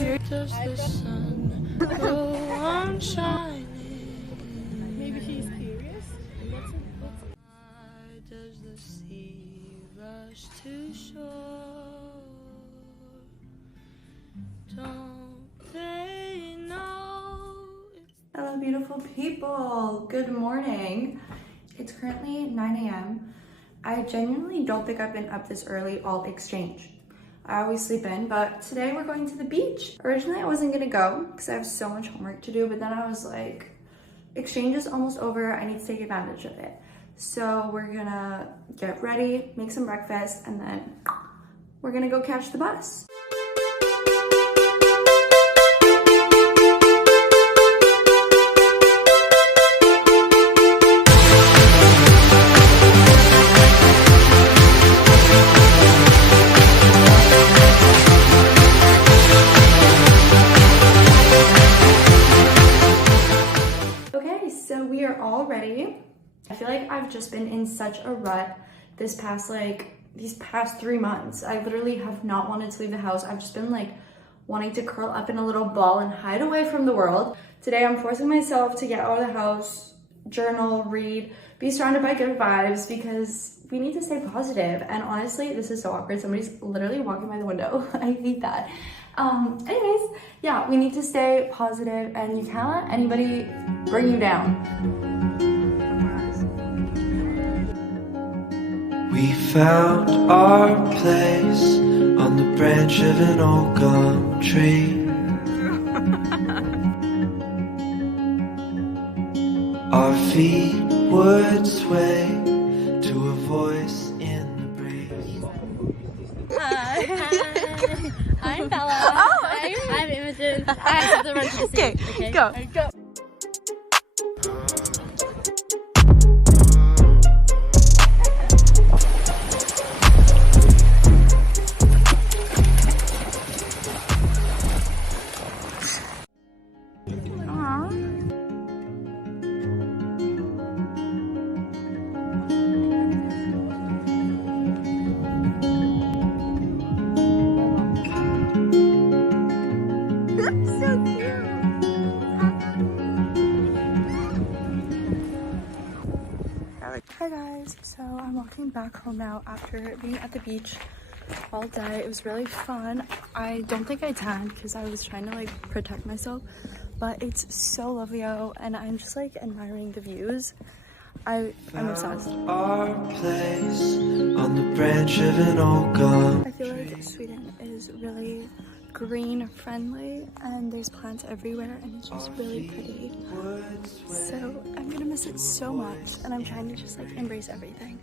Does the sun go on shining? Maybe he's curious. Why does the sea rush to shore? Don't they know? Hello beautiful people, good morning. It's currently 9 a.m. I genuinely don't think I've been up this early all exchange. I always sleep in, but today we're going to the beach. Originally I wasn't gonna go because I have so much homework to do, but then I was like, exchange is almost over, I need to take advantage of it. So we're gonna get ready, make some breakfast, and then we're gonna go catch the bus. So we are all ready. I feel like I've just been in such a rut these past 3 months. I literally have not wanted to leave the house. I've just been like wanting to curl up in a little ball and hide away from the world. Today I'm forcing myself to get out of the house, journal, read, be surrounded by good vibes because we need to stay positive. And honestly, this is so awkward. Somebody's literally walking by the window. I hate that. Anyways, yeah, we need to stay positive and you can't let anybody bring you down. We found our place on the branch of an old gum tree. Our feet would sway to a voice in the breeze. Hi. I'm Bella. Oh, I'm Imogen. I'm the run to the Okay, go. Go. Hi guys, so I'm walking back home now after being at the beach all day. It was really fun. I don't think I tanned because I was trying to like protect myself, but it's so lovely out and I'm just like admiring the views. I'm obsessed. Our place on the branch of an old gum. I feel like Sweden is really green friendly and there's plants everywhere and it's just really pretty. So I'm gonna miss it so much and I'm trying to just like embrace everything.